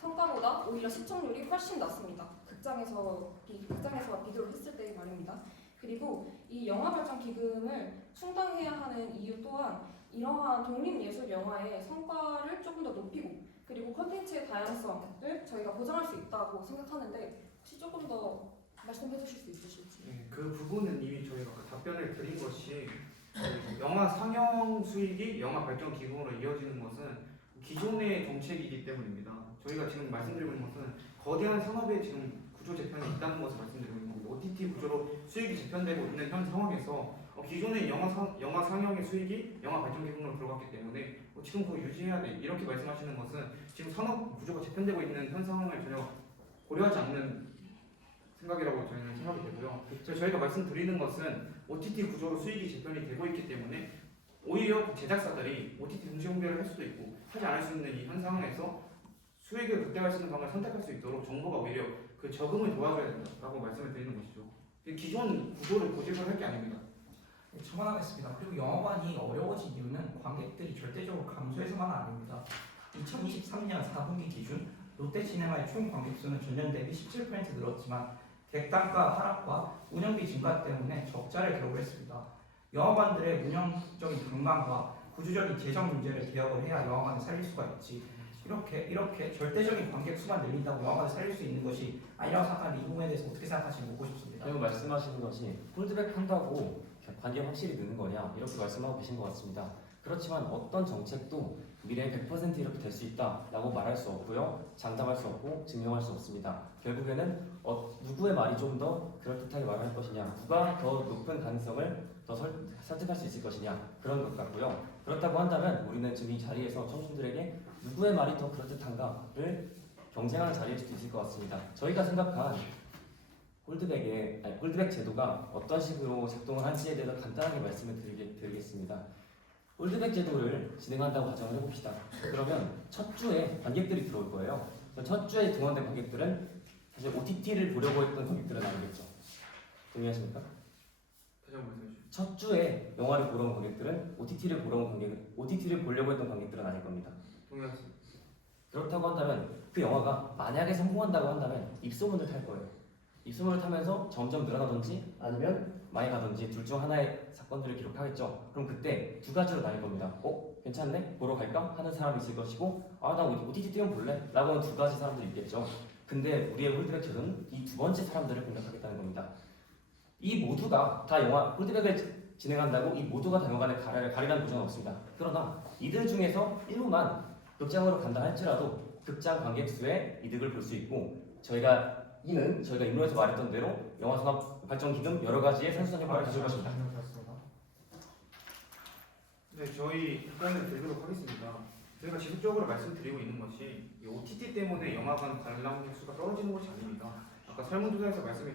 성과보다 오히려 시청률이 훨씬 낮습니다. 극장에서와 비교를 했을 때 말입니다. 그리고 이 영화 발전 기금을 충당해야 하는 이유 또한 이러한 독립 예술 영화의 성과를 조금 더 높이고 그리고 콘텐츠의 다양성을 저희가 보장할 수 있다고 생각하는데 혹시 조금 더 말씀해 주실 수 있으실지? 네, 그 부분은 이미 저희가 답변을 드린 것이 영화 상영 수익이 영화 발전 기금으로 이어지는 것은 기존의 정책이기 때문입니다. 저희가 지금 말씀드리고 있는 것은 거대한 산업의 지금 구조 재편이 있다는 것을 말씀드리고 있는 겁니다. OTT 구조로 수익이 재편되고 있는 현 상황에서 기존의 영화 상영의 수익이 영화 발전 기금으로 들어갔기 때문에 지금 그거 유지해야 돼 이렇게 말씀하시는 것은 지금 산업 구조가 재편되고 있는 현 상황을 전혀 고려하지 않는 생각이라고 저희는 생각이 되고요. 저희가 말씀드리는 것은 OTT 구조로 수익이 재편이 되고 있기 때문에 오히려 제작사들이 OTT 동시 공개를 할 수도 있고 하지 않을 수 있는 이 현 상황에서 수익을 극대화할 수 있는 방법을 선택할 수 있도록 정부가 오히려 그 적응을 도와줘야 된다라고 말씀을 드리는 것이죠. 기존 구조를 고집을 할 게 아닙니다. 네, 첨언하겠습니다. 그리고 영화관이 어려워진 이유는 관객들이 절대적으로 감소해서만은 아닙니다. 2023년 4분기 기준 롯데시네마의 총 관객수는 전년 대비 17% 늘었지만 객단가 하락과 운영비 증가 때문에 적자를 기록했습니다. 영화관들의 운영적인 강망과 구조적인 재정 문제를 개혁을 해야 영화관을 살릴 수가 있지. 이렇게 절대적인 관객 수만 늘린다고 영화관을 살릴 수 있는 것이 아니라고 생각하는 이 부분에 대해서 어떻게 생각하시는지 묻고 싶습니다. 그리고 말씀하시는 것이 홀드백 한다고 관객 확실히 느는 거냐 이렇게 말씀하고 계신 것 같습니다. 그렇지만 어떤 정책도 미래에 100% 이렇게 될 수 있다라고 말할 수 없고요. 장담할 수 없고 증명할 수 없습니다. 결국에는 누구의 말이 좀 더 그럴듯하게 말할 것이냐, 누가 더 높은 가능성을 더 설득할 수 있을 것이냐 그런 것 같고요. 그렇다고 한다면 우리는 지금 이 자리에서 청중들에게 누구의 말이 더 그럴듯한가를 경쟁하는 자리일 수도 있을 것 같습니다. 저희가 생각한 홀드백 제도가 어떤 식으로 작동을 할지에 대해서 간단하게 말씀을 드리겠습니다. 홀드백 제도를 진행한다고 가정을 해봅시다. 그러면 첫 주에 관객들이 들어올 거예요. 첫 주에 등원된 관객들은 사실 OTT를 보려고 했던 관객들은 아니겠죠. 동의하십니까? 다시 한번 말씀해 주시죠. 첫 주에 영화를 보러 온 관객들은 OTT를 보려고 했던 관객들은 아닐 겁니다. 동의하십니다. 그렇다고 한다면 그 영화가 만약에 성공한다고 한다면 입소문을 탈 거예요. 입소문을 타면서 점점 늘어나든지 아니면 많이 가든지 둘 중 하나의 사건들을 기록하겠죠. 그럼 그때 두 가지로 나뉠 겁니다. 괜찮네? 보러 갈까? 하는 사람이 있을 것이고 나 OTT 띄움 볼래? 라고 하는 두 가지 사람들이 있겠죠. 근데 우리의 홀드백 제도는 이 두 번째 사람들을 공략하겠다는 겁니다. 이 모두가 다 영화 홀드백을 진행한다고 이 모두가 다 영화관에 가리라는 보장은 없습니다. 그러나 이들 중에서 일부만 극장으로 간다 할지라도 극장 관객 수의 이득을 볼 수 있고 저희가 임론에서 말했던 대로 영화산업 발전기금 여러 가지의 선순환 효과를 가져올 것입니다. 네, 저희 답변을 드리도록 하겠습니다. 저희가 지속적으로 말씀드리고 있는 것이 이 OTT 때문에 영화관 관람 수가 떨어지는 것이 아닙니다. 아까 설문조사에서 말씀해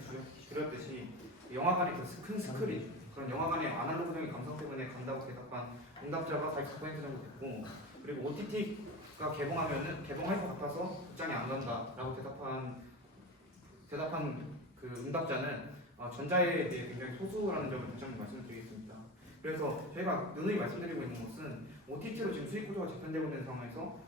드렸듯이 영화관의 큰 스크린, 그런 영화관의 아날로그적인 감성 때문에 간다고 대답한 응답자가 44% 정도 됐고, 그리고 OTT가 개봉할 것 같아서 극장에 안 간다라고 대답한 그 응답자는 전자에 대해 굉장히 소수라는 점을 다시 한번 말씀드리겠습니다. 그래서 저희가 누누이 말씀드리고 있는 것은 OTT로 지금 수익 구조가 재편되고 있는 상황에서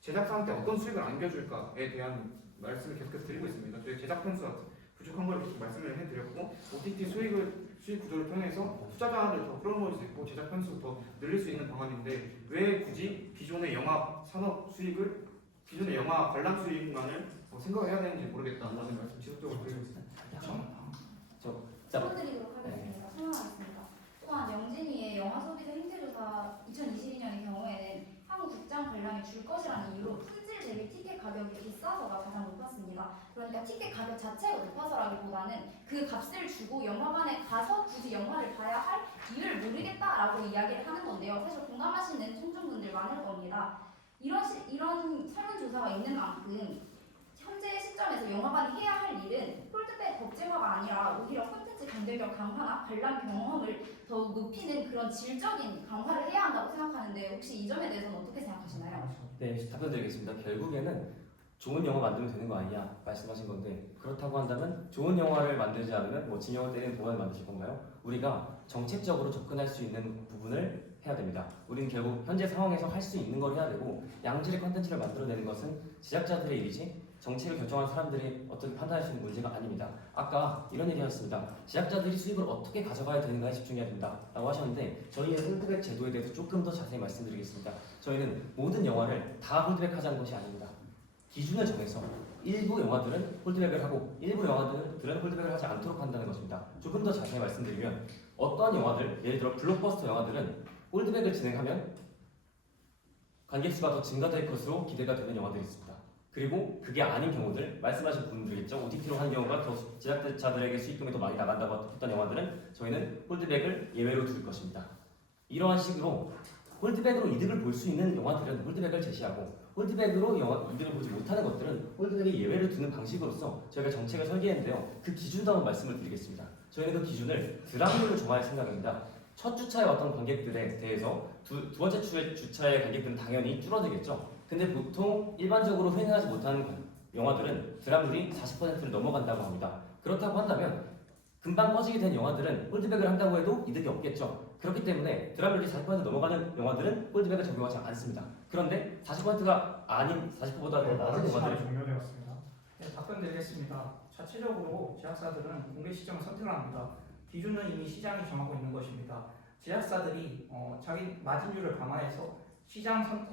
제작사한테 어떤 수익을 안겨줄까에 대한 말씀을 계속해서 드리고 있습니다. 저희 제작 편수가 부족한 걸 계속 말씀을 해드렸고 OTT 수익 구조를 통해서 투자자를 더 끌어모을 수 있고 제작 편수를 더 늘릴 수 있는 방안인데 왜 굳이 기존의 영화 산업 수익을 기존의 영화 관람 수익만을 생각을 해야 되는지 모르겠다라는 말씀 지속적으로 드리고 있습니다. 소개드리도록 하겠습니다. 설명하겠습니다. 또한 영진이의 영화 소비자 행태조사 2022년의 경우에는 한국 극장 관람이 줄 것이라는 이유로 품질 대비 티켓 가격이 비싸서가 가장 높았습니다. 그러니까 티켓 가격 자체가 높아서라기보다는 그 값을 주고 영화관에 가서 굳이 영화를 봐야 할 이유를 모르겠다라고 이야기를 하는 건데요. 사실 공감하시는 청중분들 많을 겁니다. 이런 설문조사가 있는 만큼 현재 시점에서 영화관이 해야 할 일은 홀드백 법제화가 아니라 오히려 콘텐츠 경쟁력 강화나 관람 경험을 더 높이는 그런 질적인 강화를 해야 한다고 생각하는데 혹시 이 점에 대해서는 어떻게 생각하시나요? 네, 답변드리겠습니다. 결국에는 좋은 영화 만들면 되는 거 아니냐 말씀하신 건데 그렇다고 한다면 좋은 영화를 만들지 않으면 진영을 때리는 동화를 만드실 건가요? 우리가 정책적으로 접근할 수 있는 부분을 해야 됩니다. 우리는 결국 현재 상황에서 할 수 있는 걸 해야 되고 양질의 컨텐츠를 만들어내는 것은 제작자들의 일이지 정책을 결정하는 사람들이 어떻게 판단할 수 있는 문제가 아닙니다. 아까 이런 얘기하셨습니다. 제작자들이 수익을 어떻게 가져가야 되는가에 집중해야 된다 라고 하셨는데 저희의 홀드백 제도에 대해서 조금 더 자세히 말씀드리겠습니다. 저희는 모든 영화를 다 홀드백 하자는 것이 아닙니다. 기준을 정해서 일부 영화들은 홀드백을 하고 일부 영화들은 홀드백을 하지 않도록 한다는 것입니다. 조금 더 자세히 말씀드리면 어떤 영화들, 예를 들어 블록버스터 영화들은 홀드백을 진행하면 관객 수가 더 증가될 것으로 기대가 되는 영화들이 있습니다. 그리고 그게 아닌 경우들, 말씀하신 분들이겠죠. OTT로 하는 경우가 더 제작자들에게 수익금이 더 많이 나간다고 했던 영화들은 저희는 홀드백을 예외로 둘 것입니다. 이러한 식으로 홀드백으로 이득을 볼 수 있는 영화들은 홀드백을 제시하고 홀드백으로 이득을 보지 못하는 것들은 홀드백에 예외를 두는 방식으로서 저희가 정책을 설계했는데요. 그 기준도 한번 말씀을 드리겠습니다. 저희는 그 기준을 드랍률로 정할 생각입니다. 첫 주차에 왔던 관객들에 대해서 두 번째 주차의 관객들은 당연히 줄어들겠죠. 근데 보통 일반적으로 흥행하지 못하는 영화들은 드랍률이 40%를 넘어간다고 합니다. 그렇다고 한다면 금방 꺼지게 된 영화들은 홀드백을 한다고 해도 이득이 없겠죠. 그렇기 때문에 드랍률이 40% 넘어가는 영화들은 홀드백을 적용하지 않습니다. 그런데 40%가 아닌 40%보다 더 낮은 영화들은 종료되었습니다. 네, 답변 드리겠습니다. 자체적으로 제작사들은 공개 시점을 선택을 합니다. 기준은 이미 시장이 정하고 있는 것입니다. 제작사들이 자기 마진율을 감안해서 시장에서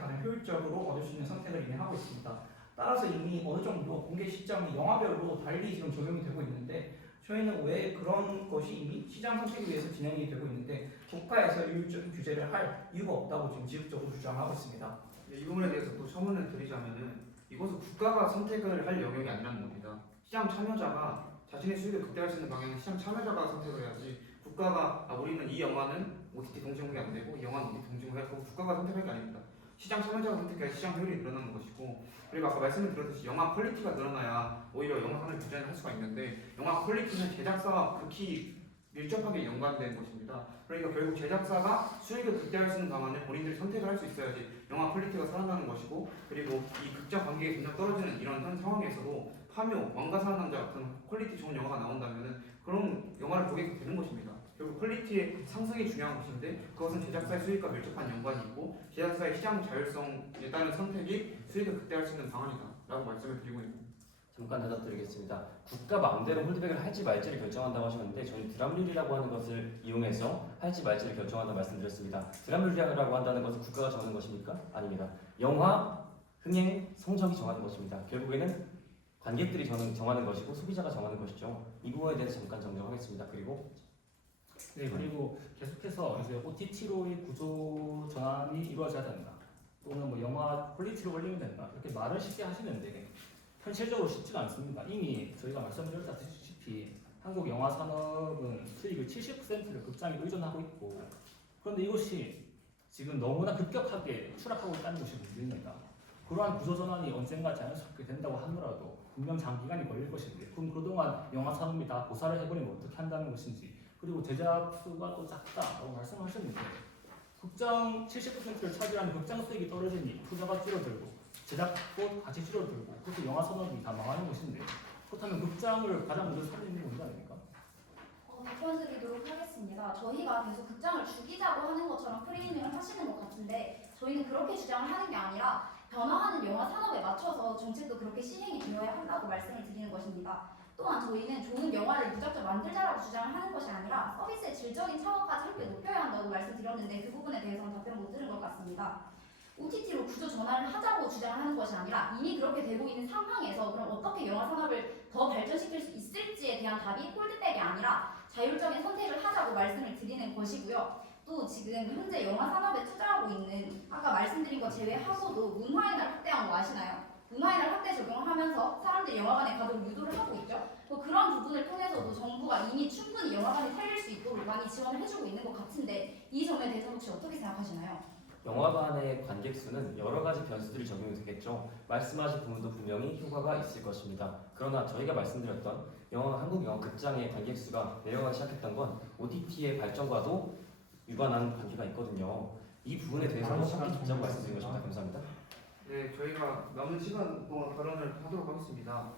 가장 효율적으로 얻을 수 있는 선택을 이미 하고 있습니다. 따라서 이미 어느 정도 공개 시점이 영화별로 달리 지금 적용이 되고 있는데 저희는 왜 그런 것이 이미 시장 선택에 의해서 진행이 되고 있는데 국가에서 율적인 규제를 할 이유가 없다고 지금 지속적으로 주장하고 있습니다. 이 부분에 대해서 또 첨언을 드리자면은 이것은 국가가 선택을 할 영역이 아니라는 겁니다. 시장 참여자가 자신의 수익을 극대화할 수 있는 방향은 시장 참여자가 선택을 해야지 국가가 우리는 이 영화는 OTT 동시 공개 안 되고 이 영화는 OTT 동시 공개 하고 국가가 선택할 게 아닙니다. 시장 참여자가 선택해야 시장 효율이 늘어나는 것이고 그리고 아까 말씀을 드렸듯이 영화 퀄리티가 늘어나야 오히려 영화관을 규제를 할 수가 있는데 영화 퀄리티는 제작사와 극히 밀접하게 연관된 것입니다. 그러니까 결국 제작사가 수익을 극대화할 수 있는 방안을 본인들이 선택을 할 수 있어야지 영화 퀄리티가 살아나는 것이고 그리고 이 극장 관객이 점점 떨어지는 이런 현 상황에서도 파묘, 왕가사한 남자 같은 퀄리티 좋은 영화가 나온다면 그런 영화를 보게 되는 것입니다. 결국 퀄리티의 상승이 중요한 것인데 그것은 제작사의 수익과 밀접한 연관이 있고 제작사의 시장 자율성에 따른 선택이 수익을 극대화할 수 있는 방안이다 라고 말씀을 드리고 있습니다. 잠깐 대답드리겠습니다. 국가 마음대로 홀드백을 할지 말지를 결정한다고 하셨는데 저희 드랍률이라고 하는 것을 이용해서 할지 말지를 결정한다고 말씀드렸습니다. 드랍률이라고 한다는 것은 국가가 정하는 것입니까? 아닙니다. 영화, 흥행, 성적이 정하는 것입니다. 결국에는 관객들이 정하는 것이고 소비자가 정하는 것이죠. 이 부분에 대해서 잠깐 정정하겠습니다. 그리고 네, 그리고 계속해서 이제 OTT로의 구조 전환이 이루어져야 된다. 또는 뭐 영화 퀄리티를 올리면 된다. 이렇게 말을 쉽게 하시는데 현실적으로 쉽지가 않습니다. 이미 저희가 말씀드렸다시피 한국 영화 산업은 수익의 70%를 극장에 의존하고 있고, 그런데 이것이 지금 너무나 급격하게 추락하고 있다는 것이 문제입니다. 그러한 구조 전환이 언젠가 자연스럽게 된다고 하더라도 분명 장기간이 걸릴 것인데, 그럼 그동안 영화 산업이 다 고사를 해버리면 어떻게 한다는 것인지, 그리고 제작 수가 또 작다라고 말씀하셨는데 극장 70%를 차지하는 극장 수익이 떨어지니 투자가 줄어들고 제작도 같이 줄어들고 그래서 영화 산업이 다 망하는 것인데, 그렇다면 극장을 가장 먼저 살리는 게 뭔지 아닙니까? 답변 드리도록 하겠습니다. 저희가 계속 극장을 죽이자고 하는 것처럼 프레이밍을 하시는 것 같은데 저희는 그렇게 주장을 하는 게 아니라 변화하는 영화 산업에 맞춰서 정책도 그렇게 시행이 되어야 한다고 말씀을 드리는 것입니다. 또한 저희는 좋은 영화를 무작정 만들자라고 주장을 하는 것이 아니라 서비스의 질적인 차원까지 함께 높여야 한다고 말씀드렸는데 그 부분에 대해서는 답변 못 들은 것 같습니다. OTT로 구조 전환을 하자고 주장을 하는 것이 아니라 이미 그렇게 되고 있는 상황에서 그럼 어떻게 영화 산업을 더 발전시킬 수 있을지에 대한 답이 홀드백이 아니라 자율적인 선택을 하자고 말씀을 드리는 것이고요. 또 지금 현재 영화 산업에 투자하고 있는 아까 말씀드린 것 제외하고도 문화인을 확대한 거 아시나요? 문화인을 확대 적용하면서 사람들이 영화관에 가도록 유도를 하고 있죠. 또 그런 부분을 통해서도 정부가 이미 충분히 영화관이 살릴 수 있도록 많이 지원을 해주고 있는 것 같은데 이 점에 대해서 혹시 어떻게 생각하시나요? 영화관의 관객 수는 여러 가지 변수들이 적용이 되겠죠. 말씀하신 부분도 분명히 효과가 있을 것입니다. 그러나 저희가 말씀드렸던 한국 영화 극장의 관객 수가 내려가기 시작했던 건 OTT의 발전과도 유관한 관계가 있거든요. 이 부분에 대해서는 함께 듣자고 말씀드린 것입니다. 감사합니다. 네, 저희가 남은 시간 동안 발언을 하도록 하겠습니다.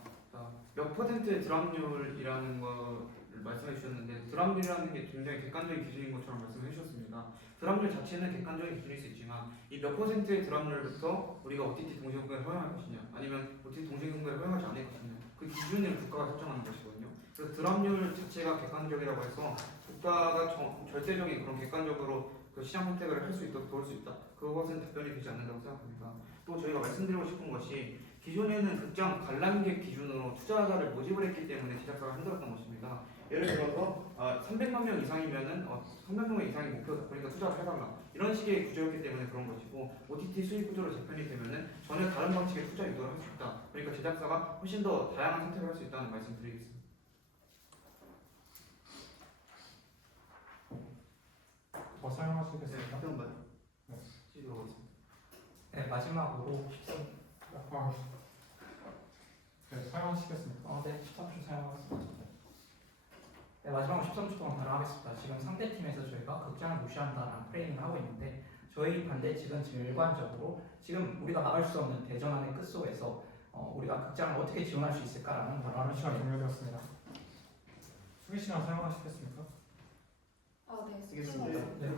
몇 퍼센트의 드랍률이라는 것을 말씀해 주셨는데 드랍률이라는 게 굉장히 객관적인 기준인 것처럼 말씀해 주셨습니다. 드랍률 자체는 객관적인 기준일 수 있지만 이 몇 퍼센트의 드랍률부터 우리가 OTT 동시공개를 허용할 것이냐 아니면 OTT 동시공개를 허용하지 않을 것이냐 그 기준을 국가가 설정하는 것이거든요. 그래서 드랍률 자체가 객관적이라고 해서 국가가 절대적인 그런 객관적으로 그 시장 선택을 할 수 있도록 도울 수 있다. 그것은 답변이 되지 않는다고 생각합니다. 또 저희가 말씀드리고 싶은 것이 기존에는 극장 관람객 기준으로 투자자를 모집을 했기 때문에 제작사가 힘들었던 것입니다. 예를 들어서 300만 명 이상이면은 300명 이상이 목표다. 그러니까 투자를 해달라. 이런 식의 구조였기 때문에 그런 것이고 OTT 수익 구조로 재편이 되면은 전혀 다른 방식의 투자 유도를 할 수 있다. 그러니까 제작사가 훨씬 더 다양한 선택을 할 수 있다는 말씀드리겠습니다. 더 사용하시겠습니까? 네, 마지막으로 네, 사용하시겠습니까? 네, 13초 사용하겠습니다. 네, 마지막으로 13초 동안 발언하겠습니다. 지금 상대팀에서 저희가 극장을 무시한다는 프레임을 하고 있는데 저희 반대 측은 지금 일관적으로 지금 우리가 막을 수 없는 대전환의 끝속에서 우리가 극장을 어떻게 지원할 수 있을까라는 발언을 시간 시간 종료되었습니다. 수기 시간 사용하시겠습니까? 네, 쓰겠습니다. 네,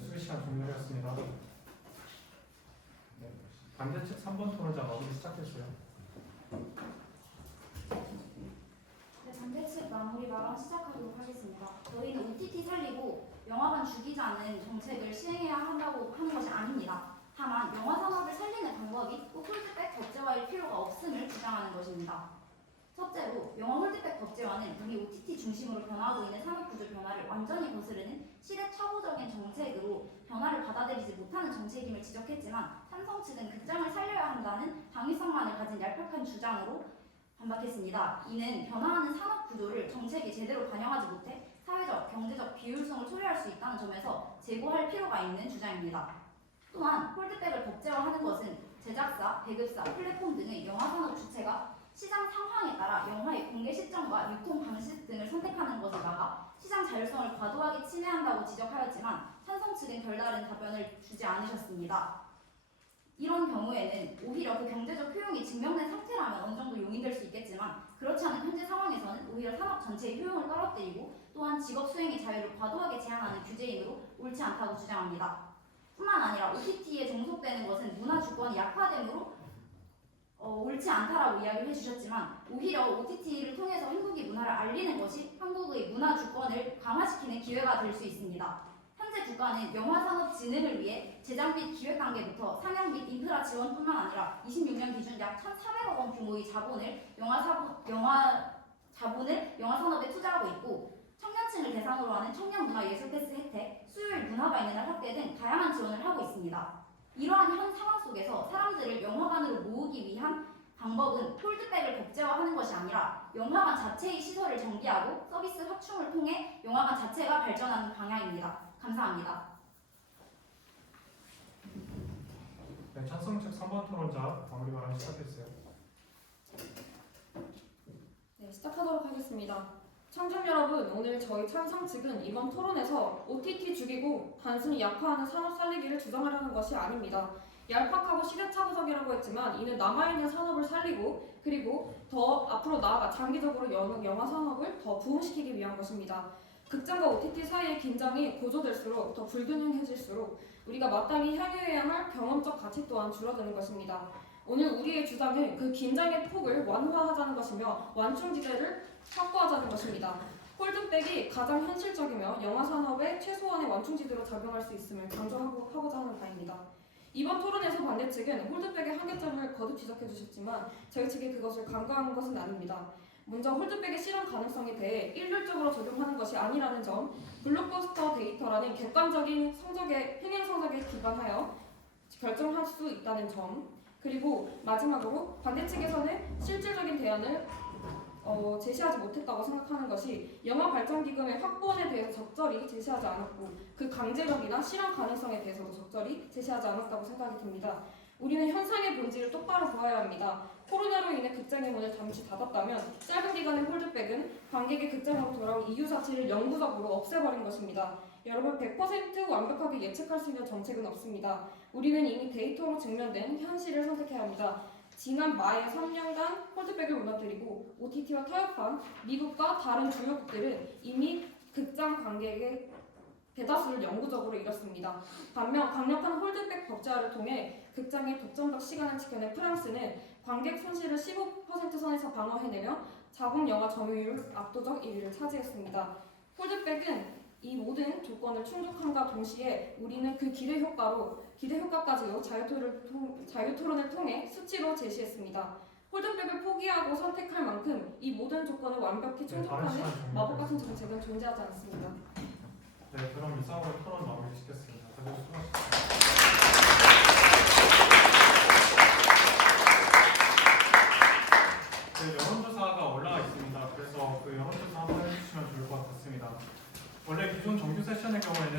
수기 시간 종료되었습니다. 네, 반대측 3번 토론자 마무리 시작해주세요. 네, 반대측 마무리 발언 시작하도록 하겠습니다. 저희는 OTT 살리고 영화관 죽이자는 정책을 시행해야 한다고 하는 것이 아닙니다. 다만 영화 산업을 살리는 방법이 꼭 홀드백 법제화일 필요가 없음을 주장하는 것입니다. 첫째로 영화 홀드백 법제화는 이미 OTT 중심으로 변화하고 있는 산업구조 변화를 완전히 거스르는 시대착오적인 정책으로 변화를 받아들이지 못하는 정책임을 지적했지만 삼성 측은 극장을 살려야 한다는 당위성만을 가진 얄팍한 주장으로 반박했습니다. 이는 변화하는 산업구조를 정책이 제대로 반영하지 못해 사회적, 경제적 비효율성을 초래할 수 있다는 점에서 재고할 필요가 있는 주장입니다. 또한 홀드백을 법제화하는 것은 제작사, 배급사, 플랫폼 등의 영화 산업 주체가 시장 상황에 따라 영화의 공개 시점과 유통 방식 등을 선택하는 것을 막아 시장 자율성을 과도하게 침해한다고 지적하였지만 삼성 측은 별다른 답변을 주지 않으셨습니다. 이런 경우에는 오히려 그 경제적 효용이 증명된 상태라면 어느 정도 용인될 수 있겠지만 그렇지 않은 현재 상황에서는 오히려 산업 전체의 효용을 떨어뜨리고 또한 직업 수행의 자유를 과도하게 제한하는 규제이므로 옳지 않다고 주장합니다. 뿐만 아니라 OTT에 종속되는 것은 문화 주권이 약화되므로 옳지 않다라고 이야기를 해주셨지만 오히려 OTT를 통해서 한국의 문화를 알리는 것이 한국의 문화 주권을 강화시키는 기회가 될 수 있습니다. 현재 국가는 영화 산업 진흥을 위해 제작 및 기획 단계부터 상영 및 인프라 지원뿐만 아니라 26년 기준 약 1,400억 원 규모의 자본을 영화 산업에 투자하고 있고 청년층을 대상으로 하는 청년문화예술 패스 혜택, 수요일 문화가 있는 날 확대 등 다양한 지원을 하고 있습니다. 이러한 현 상황 속에서 사람들을 영화관으로 모으기 위한 방법은 홀드백을 법제화하는 것이 아니라 영화관 자체의 시설을 정비하고 서비스 확충을 통해 영화관 자체가 발전하는 방향입니다. 감사합니다. 네, 찬성 측 3번 토론자 마무리 발언 시작해주세요. 네, 시작하도록 하겠습니다. 청중 여러분, 오늘 저희 찬성 측은 이번 토론에서 OTT 죽이고 단순히 약화하는 산업 살리기를 주장하려는 것이 아닙니다. 얄팍하고 시대착오적이라고 했지만 이는 남아있는 산업을 살리고 그리고 더 앞으로 나아가 장기적으로 영화 산업을 더 부흥시키기 위한 것입니다. 극장과 OTT 사이의 긴장이 고조될수록 더 불균형해질수록 우리가 마땅히 향유해야 할 경험적 가치 또한 줄어드는 것입니다. 오늘 우리의 주장은 그 긴장의 폭을 완화하자는 것이며 완충지대를 확보하자는 것입니다. 홀드백이 가장 현실적이며 영화 산업의 최소한의 완충지대로 작용할 수 있음을 강조하고자 하는 바입니다. 이번 토론에서 반대 측은 홀드백의 한계점을 거듭 지적해 주셨지만 저희 측이 그것을 간과한 것은 아닙니다. 먼저 홀드백의 실현 가능성에 대해 일률적으로 적용하는 것이 아니라는 점, 블록버스터 데이터라는 객관적인 행행 성적에 기반하여 결정할 수 있다는 점, 그리고 마지막으로 반대 측에서는 실질적인 대안을 제시하지 못했다고 생각하는 것이 영화 발전 기금의 확보원에 대해서 적절히 제시하지 않았고 그 강제력이나 실현 가능성에 대해서도 적절히 제시하지 않았다고 생각이 듭니다. 우리는 현상의 본질을 똑바로 보아야 합니다. 코로나로 인해 극장의 문을 잠시 닫았다면 짧은 기간의 홀드백은 관객이 극장으로 돌아올 이유 자체를 영구적으로 없애버린 것입니다. 여러분 100% 완벽하게 예측할 수 있는 정책은 없습니다. 우리는 이미 데이터로 증명된 현실을 선택해야 합니다. 지난 마의 3년간 홀드백을 무너뜨리고 OTT와 타협한 미국과 다른 주요국들은 이미 극장 관객의 대다수를 영구적으로 잃었습니다. 반면 강력한 홀드백 법제화를 통해 극장의 독점적 시간을 지켜낸 프랑스는 관객 손실을 15% 선에서 방어해내며 자국 영화 점유율 압도적 1위를 차지했습니다. 홀드백은 이 모든 조건을 충족함과 동시에 우리는 그 기대 효과까지도 자유토론을 통해 수치로 제시했습니다. 홀드백을 포기하고 선택할 만큼 이 모든 조건을 완벽히 충족하는 마법 같은 정책은 존재하지 않습니다. 네, 그럼 이상으로 토론 마무리 짓겠습니다. 다들 수고하셨습니다. 네, 여론조사가 올라와 있습니다. 그래서 그 여론조사 한번 해주시면 좋을 것 같습니다. 원래 기존 정규 세션의 경우에는